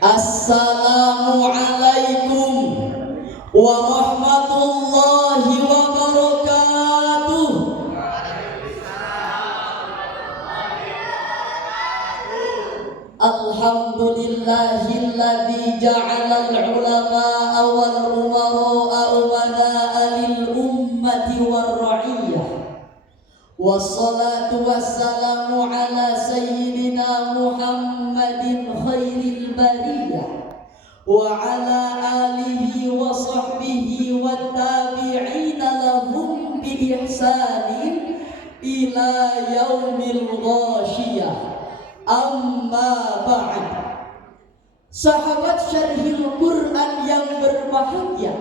Assalamualaikum warahmatullahi wabarakatuh. Alhamdulillahilladzi ja'ala al-ulama'a wal umara'a umana'a lil ummati war ra'iyyah. Wassalatu wassalamu ala sayyidina Muhammadin khairil bariyah wa ala alihi wa sahbihi wa tabi'ina lahum bi ihsanin ila yaumil ghashiyah. Amma ba'd. Sahabat Syarhil Quran yang berbahagia,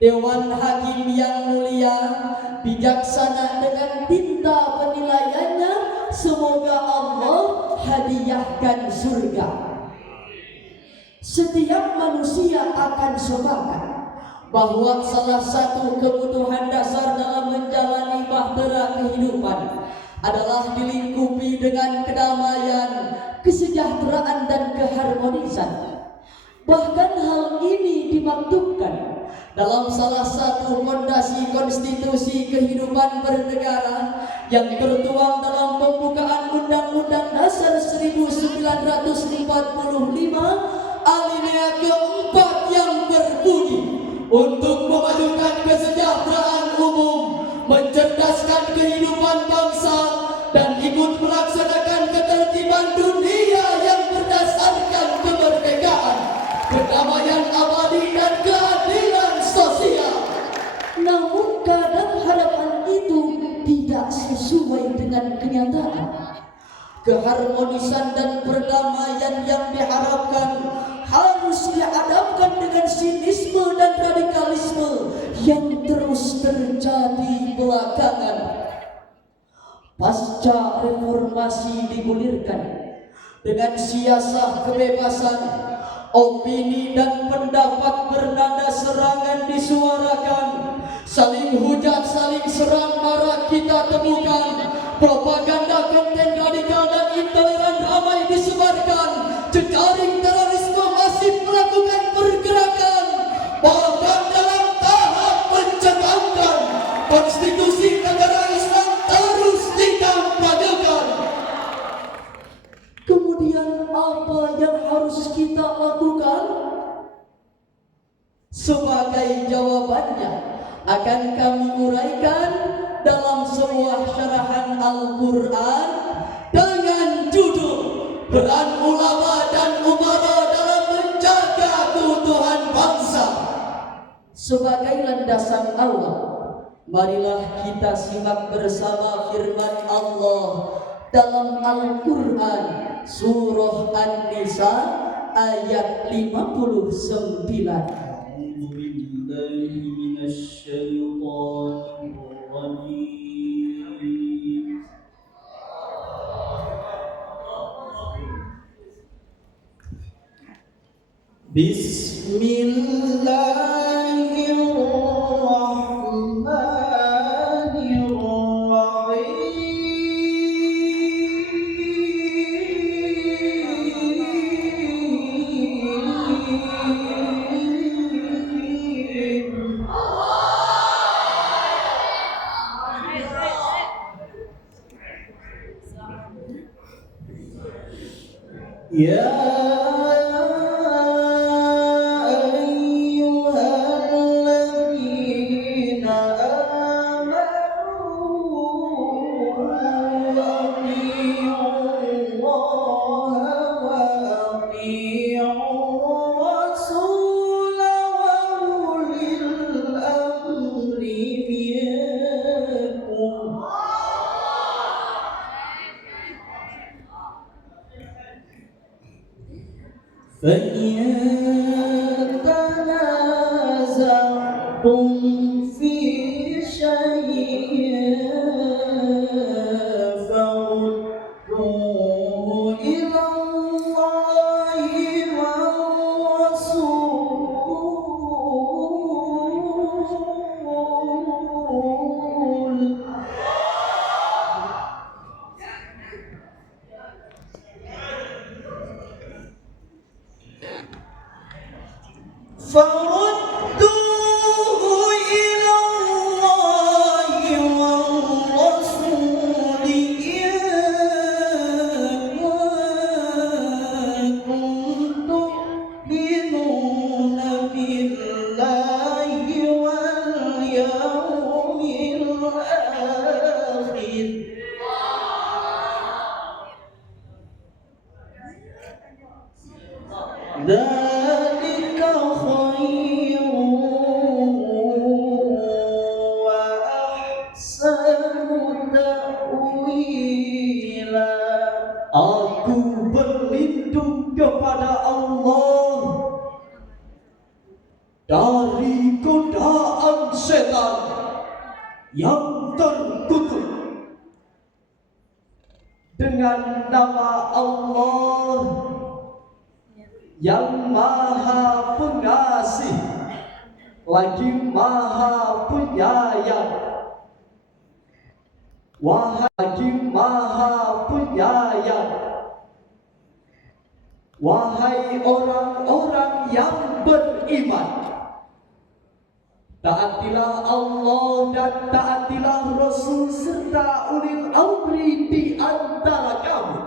Dewan Hakim yang mulia, bijaksana dengan tinta penilaiannya, semoga Allah hadiahkan surga. Setiap manusia akan sepakat bahwa salah satu kebutuhan dasar dalam menjalani bahtera kehidupan adalah dilingkupi dengan kedamaian, kesejahteraan dan keharmonisan. Bahkan hal ini dimaktubkan dalam salah satu fondasi konstitusi kehidupan bernegara yang tertuang dalam pembukaan Undang-Undang Dasar 1945 alinea keempat yang berbunyi, untuk memajukan kesejahteraan umum, mencerdaskan kehidupan bangsa, dan ikut melaksanakan ketertiban dunia yang berdasarkan kemerdekaan, kedamaian abadi dan keadilan sosial. Namun kadang harapan itu tidak sesuai dengan kenyataan. Keharmonisan dan perdamaian yang diharapkan harus dihadapkan dengan sinisme dan radikalisme yang terus terjadi belakangan. Pasca reformasi digulirkan dengan siasah kebebasan, opini dan pendapat bernada serangan disuarakan, saling hujat, saling serang marak kita temukan, propaganda konten radikal dan intoleran ramai disebarkan, jejaring terorisme masif melakukan pergerakan, bahkan dalam tahap mencegahkan konstitusi negara Islam terus dikampanyekan. Kemudian apa yang harus kita lakukan? Sebagai jawabannya akan kami uraikan dalam sebuah syarahan Al-Quran dengan judul Peran Ulama dan Umara dalam Menjaga Keutuhan Bangsa. Sebagai landasan awal, marilah kita simak bersama firman Allah dalam Al-Quran Surah An-Nisa ayat 59. فإن تنازعتم في شيء فردوه إلى الله والرسول. فردوه إلى الله والرسول إن كنتم تؤمنون بالله واليوم الآخر. ذلك خير وأحسن تأويلا. Aku berlindung kepada Allah dari godaan setan yang terkutuk. Dengan nama Allah yang Maha Pengasih lagi Maha Penyayang. Wahai orang-orang yang beriman, taatilah Allah dan taatilah Rasul serta ulil amri di antara kamu.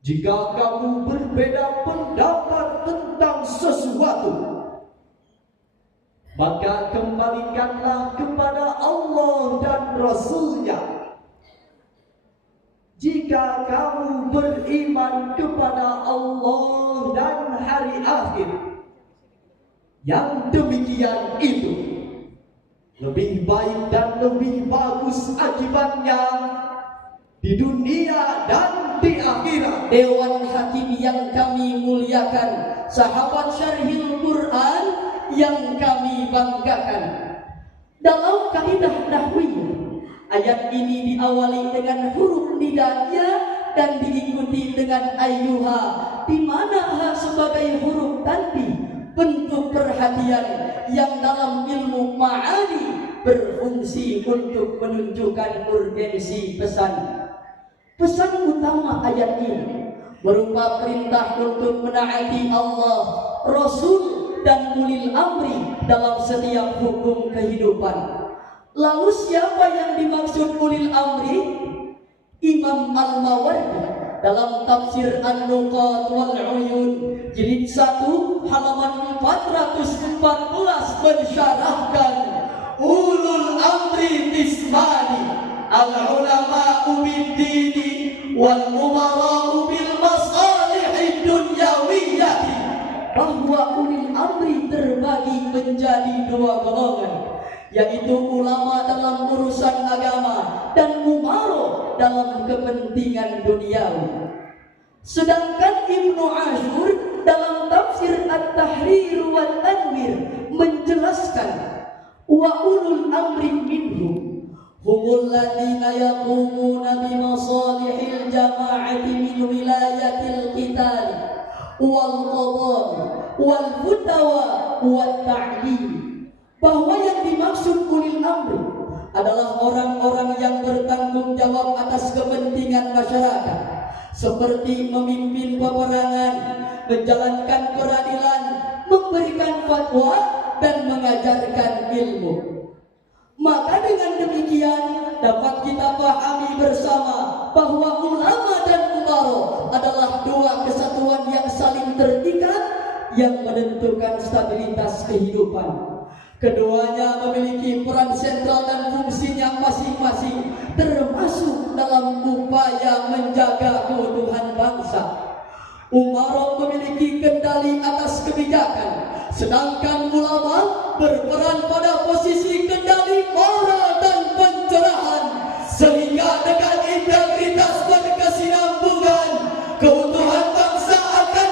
Jika kamu berbeda pendapat tentang sesuatu, maka kembalikanlah kepada Allah dan Rasul-Nya. Jika kamu beriman kepada Allah dan hari akhir, yang demikian itu lebih baik dan lebih bagus akibatnya di dunia dan di akhirat. Dewan Hakim yang kami muliakan, sahabat Syarhil Quran yang kami banggakan. Dalam kaidah nahwiyah, ayat ini diawali dengan huruf nidanya dan diikuti dengan ayyuha, di mana ha sebagai huruf tandi, bentuk perhatian yang dalam ilmu ma'ani berfungsi untuk menunjukkan urgensi pesan. Pesan utama ayat ini berupa perintah untuk menaati Allah, Rasul, dan ulil amri dalam setiap hukum kehidupan. Lalu siapa yang dimaksud ulil amri? Imam Al-Mawardi dalam tafsir An-Nuqat wal Uyun jilid 1 halaman 414 mensyarahkan ulul amri tismani al-ulama'u bid-dini wal umara'u bil masalih dunyawiyyati, bahwa ulil amri terbagi menjadi dua golongan, yaitu ulama dalam urusan agama dan umaro dalam kepentingan duniawi. Sedangkan Ibnu Ashur dalam tafsir At-Tahrir wa Tanwir menjelaskan wa ulul amri minhum humul ladzina yaqumuna bi masalihil jama'ati min wilayatil qital wal qada wal futawa wat ta'lim, bahwa yang dimaksud ulil amri adalah orang-orang yang bertanggung jawab atas kepentingan masyarakat, seperti memimpin peperangan, menjalankan peradilan, memberikan fatwa, dan mengajarkan ilmu. Maka dengan demikian dapat kita pahami bersama bahwa ulama dan umaro adalah dua kesatuan yang saling terikat yang menentukan stabilitas kehidupan. Keduanya memiliki peran sentral dan fungsinya masing-masing, termasuk dalam upaya menjaga keutuhan bangsa. Umaro memiliki kendali atas kebijakan, sedangkan ulama berperan pada posisi kendali moral dan pencerahan, sehingga dengan integritas berkesinambungan keutuhan bangsa akan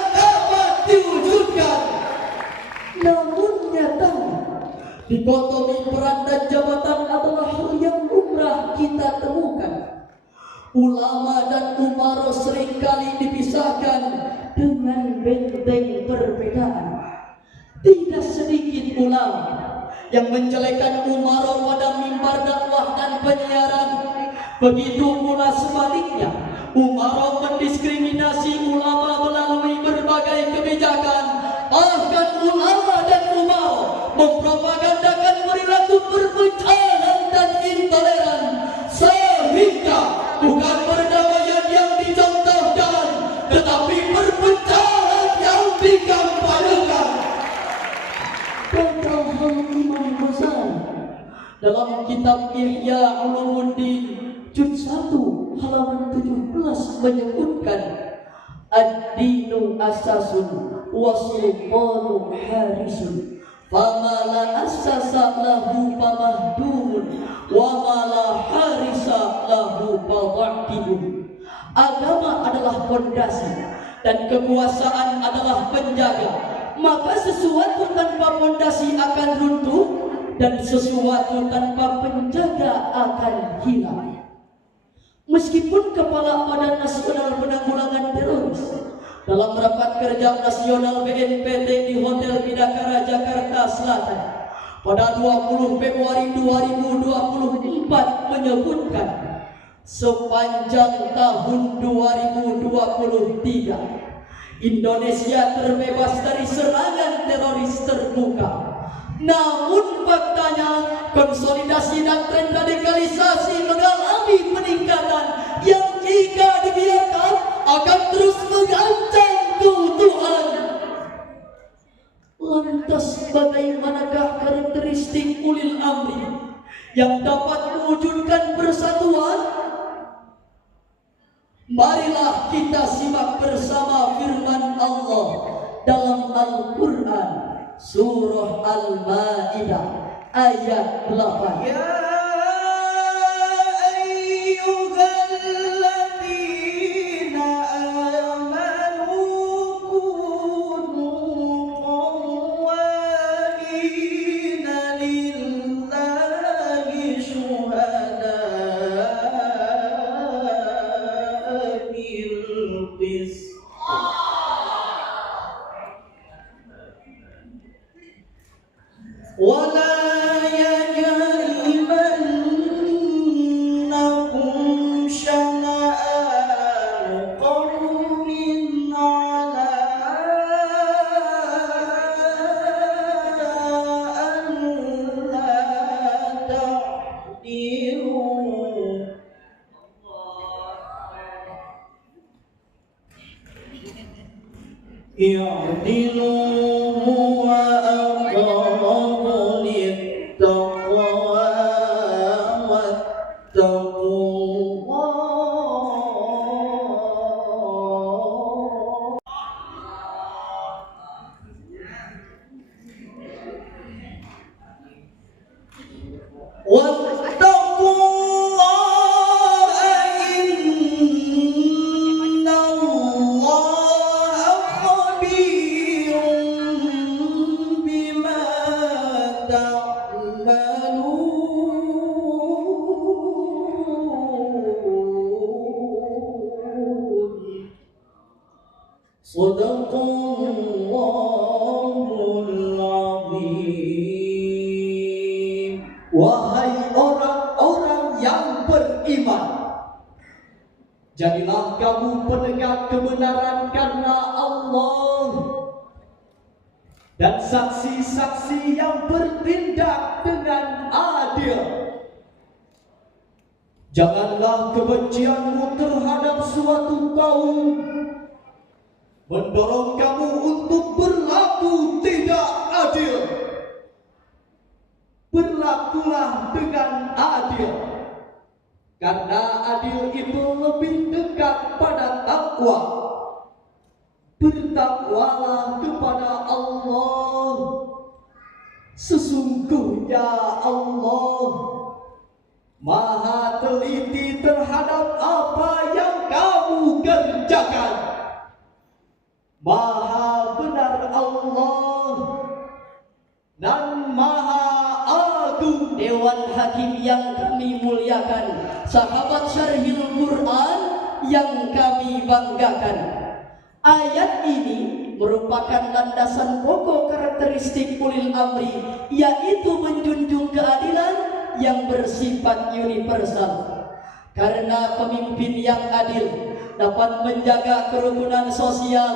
kita temukan ulama dan umara seringkali dipisahkan dengan benteng perbedaan. Tidak sedikit ulama yang menjelekan umara pada mimbar dakwah dan penyiaran. Begitu pula sebaliknya, umara mendiskriminasi ulama melalui berbagai kebijakan. Bahkan ulama dan umara mempropagandakan perilaku perpecahan dan intoleran, sehingga bukan perdamaian yang dicontohkan, tetapi perpecahan yang dikampanyekan. Kata Imam Ghazali dalam kitab Ihya Ulumuddin juz 1 halaman 17 menyebutkan, ad-dinu asasun wa sultanu harisun, fama la asasa lahu famahdumun wa ma la harisa lahu fadhakibun. Agama adalah fondasi dan kekuasaan adalah penjaga. Maka sesuatu tanpa fondasi akan runtuh dan sesuatu tanpa penjaga akan hilang. Meskipun Kepala Badan Nasional Penanggulangan Teroris dalam rapat kerja nasional BNPT di Hotel Bidakara Jakarta Selatan pada 20 Februari 2024 menyebutkan, sepanjang tahun 2023 Indonesia terbebas dari serangan teroris terbuka. Namun faktanya konsolidasi dan tren radikalisasi mengalami peningkatan yang jika dibiarkan akan terus mengancam keutuhan. Lantas bagaimanakah karakteristik ulil amri yang dapat mewujudkan persatuan? Marilah kita simak bersama firman Allah dalam Al-Quran Surah Al-Ma'idah ayat 8. Ya ayyuhalladzina amanu kunu qawwamina lillahi syuhada'a bil qist. ولا يجرمنكم شنآن قوم على ألا تعدلوا اعدلوا هو أقرب للتقوى واتقوا الله. واتقوا الله إن الله خبير بما تعملون. Sadaqallahul azim. Wahai orang-orang yang beriman, jadilah kamu penegak kebenaran karena Allah dan saksi-saksi yang bertindak dengan adil. Janganlah kebencianmu terhadap suatu kaum mendorong kamu untuk berlaku tidak adil. Berlakulah dengan adil, karena adil itu lebih dekat pada takwa. Bertakwalah kepada Allah. Sesungguhnya Allah Maha teliti terhadap apa yang kamu kerjakan. Maha benar Allah dan Maha Agung. Dewan Hakim yang kami muliakan, sahabat Syarhil Quran yang kami banggakan, ayat ini merupakan landasan pokok karakteristik ulil amri, yaitu menjunjung keadilan yang bersifat universal. Karena pemimpin yang adil dapat menjaga kerukunan sosial,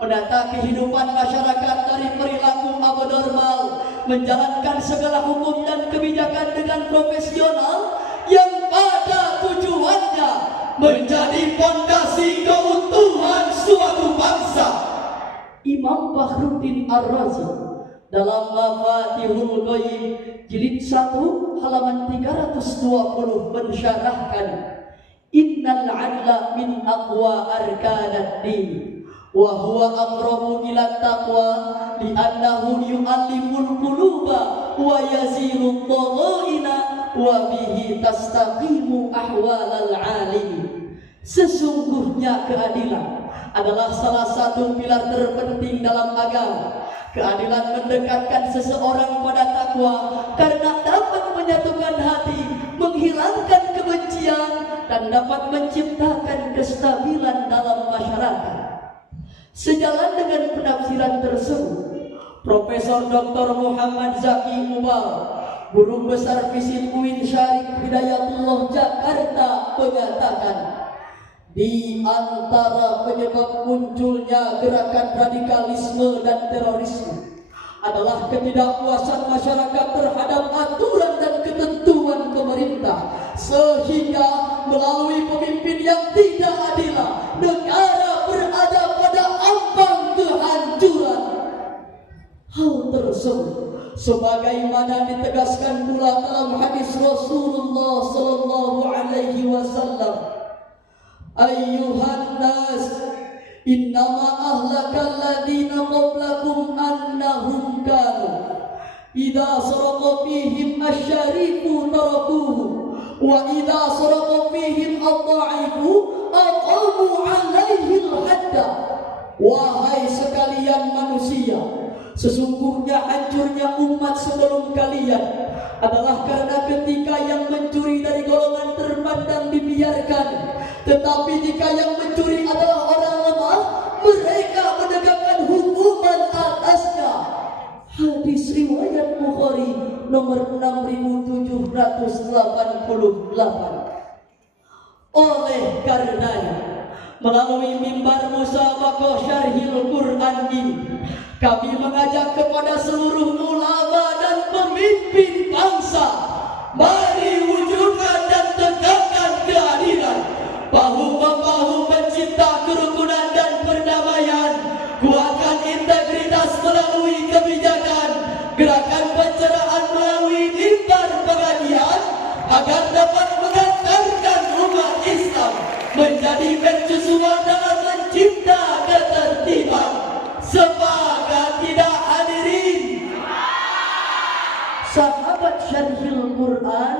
menata kehidupan masyarakat dari perilaku abnormal, menjalankan segala hukum dan kebijakan dengan profesional yang pada tujuannya menjadi fondasi keutuhan suatu bangsa. Imam Fakhruddin Ar-Razi dalam Mafatihul Ghaib jilid 1 halaman 320 mensyarahkan, innal adla min aqwa arkanad din wa huwa aqrabu ila taqwa li'annahu yu'alliful quluba wa yazilud dhaghaina wa bihi tastaqimu ahwalal alim. Sesungguhnya keadilan adalah salah satu pilar terpenting dalam agama. Keadilan mendekatkan seseorang pada takwa karena dapat menyatukan hati, menghilangkan kebencian, dan dapat menciptakan kestabilan dalam masyarakat. Sejalan dengan penafsiran tersebut, Profesor Dr. Muhammad Zaki Mubal, Guru Besar Fisip UIN Syarif Hidayatullah Jakarta, mengatakan, di antara penyebab munculnya gerakan radikalisme dan terorisme adalah ketidakpuasan masyarakat terhadap aturan dan ketentuan pemerintah, sehingga melalui pemimpin yang tidak adil, negara berada pada ambang kehancuran. Hal tersebut sebagaimana ditegaskan pula dalam hadis Rasulullah sallallahu alaihi wasallam, ayyuhan nas innama ahlakal ladina qablakum annahum kanu idza saraqa fihim asy-syarifu tarakuhu wa idza saraqa fihim ad-dha'ifu aqamu 'alaihi al-hadda. Wahai sekalian manusia, sesungguhnya hancurnya umat sebelum kalian adalah karena ketika yang mencuri dari golongan terpandang dibiarkan, tetapi jika yang mencuri adalah orang lemah, mereka menegakkan hukuman atasnya. Hadis riwayat Bukhari nomor 6788. Oleh karenanya, melalui mimbar musabaqah Syarhil Quran ini, kami mengajak kepada seluruh ulama dan pemimpin bangsa, mari wujudkan dan tegakkan keadilan, bahu-membahu mencipta kerukunan dan perdamaian, kuatkan integritas melalui kebijakan, gerakan pencerahan melalui mimbar pengajian, agar dapat mengantarkan umat Islam menjadi mercusuar dalam mencipta ketertiban. Sepakat tidak hadirin? Sahabat Syarhil Quran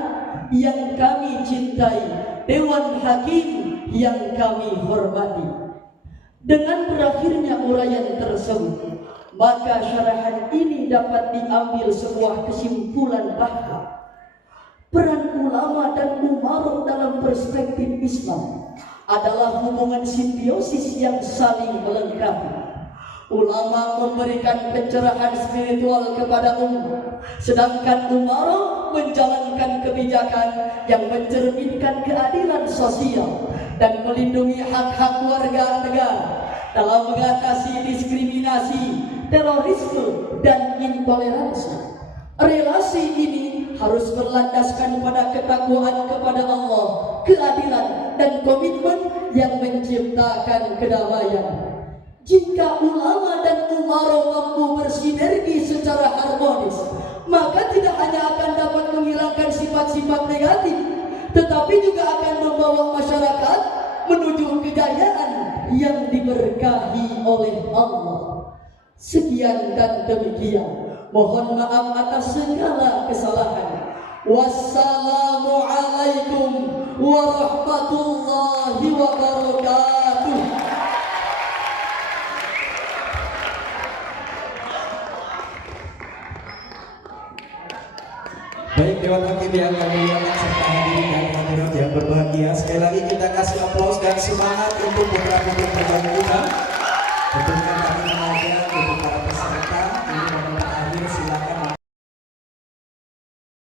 yang kami cintai, Dewan Hakim yang kami hormati, dengan berakhirnya uraian tersebut, maka syarahan ini dapat diambil sebuah kesimpulan bahwa peran ulama dan umarah dalam perspektif Islam adalah hubungan simbiosis yang saling melengkapi. Ulama memberikan pencerahan spiritual kepada umat, sedangkan umarah menjalankan kebijakan yang mencerminkan keadilan sosial dan melindungi hak-hak warga negara dalam mengatasi diskriminasi, terorisme, dan intoleransi. Relasi ini harus berlandaskan pada ketakwaan kepada Allah, keadilan, dan komitmen yang menciptakan kedamaian. Jika ulama dan umarah mampu bersinergi secara harmonis, maka tidak hanya akan dapat menghilangkan sifat-sifat negatif, tetapi juga akan membawa masyarakat menuju kejayaan yang diberkahi oleh Allah. Sekian dan demikian. Mohon maaf atas segala kesalahan. Wassalamualaikum warahmatullahi wabarakatuh. Baik. Dewan Hakim yang kami muliakan serta hadirin dan hadirat yang berbahagia, sekali lagi kita kasih aplaus dan semangat untuk putra-putri terbaik kita. Tentunya kami mengajak untuk para peserta ini momen terakhir, silakan